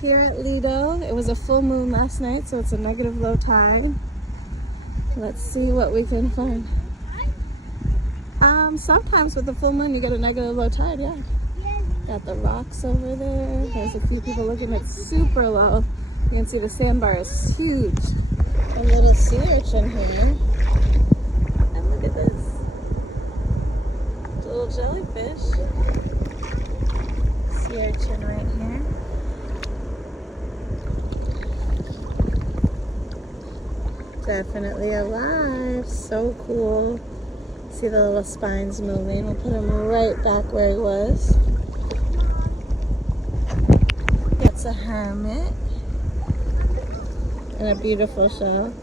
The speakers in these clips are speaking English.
here at Lido. It was a full moon last night, so it's a negative low tide. Let's see what we can find. Sometimes with the full moon you get a negative low tide, yeah. Got the rocks over there. There's a few people looking. It's super low. You can see the sandbar is huge. A little sea urchin here. And look at this. Little jellyfish. Sea urchin right here. Definitely alive. So cool. See the little spines moving. We'll put him right back where he was. It's a hermit. And a beautiful shell.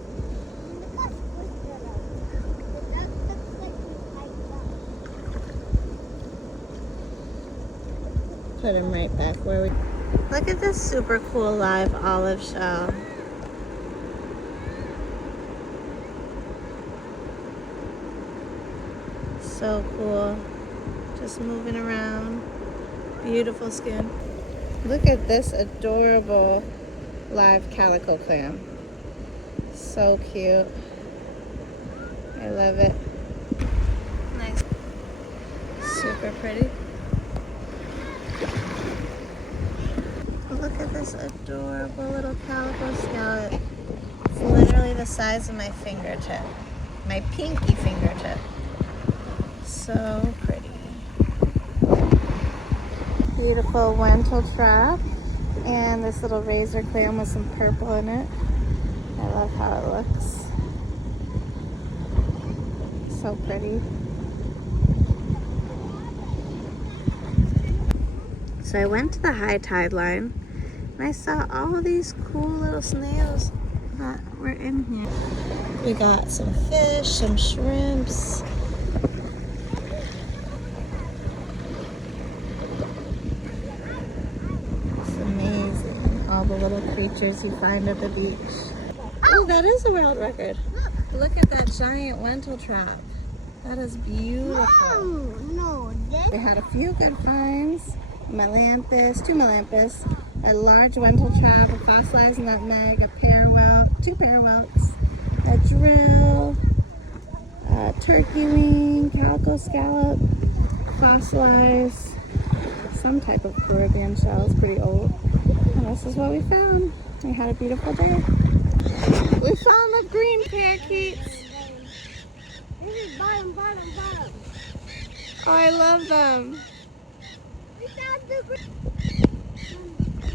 Put him right back where we... Look at this super cool live olive shell. So cool. Just moving around. Beautiful skin. Look at this adorable live calico clam. So cute. I love it. Nice. Super pretty. Look at this adorable little calico scallop. It's literally the size of my fingertip. My pinky fingertip. So pretty. Beautiful lentil trap. And this little razor clam with some purple in it. I love how it looks. So pretty. So I went to the high tide line and I saw all these cool little snails that were in here. We got some fish, some shrimps. All the little creatures you find at the beach. Oh, that is a world record. Look at that giant lentil trap. That is beautiful. No, They had a few good finds. Melanthus, 2 melanthus, a large lentil trap, a fossilized nutmeg, a parwelt, 2 parwelts, a drill, a turkey wing, calico scallop, fossilized, some type of Caribbean shell. It's pretty old. And this is what we found. We had a beautiful day. We found the green parakeets. This is bottom. Oh, I love them. We found the green.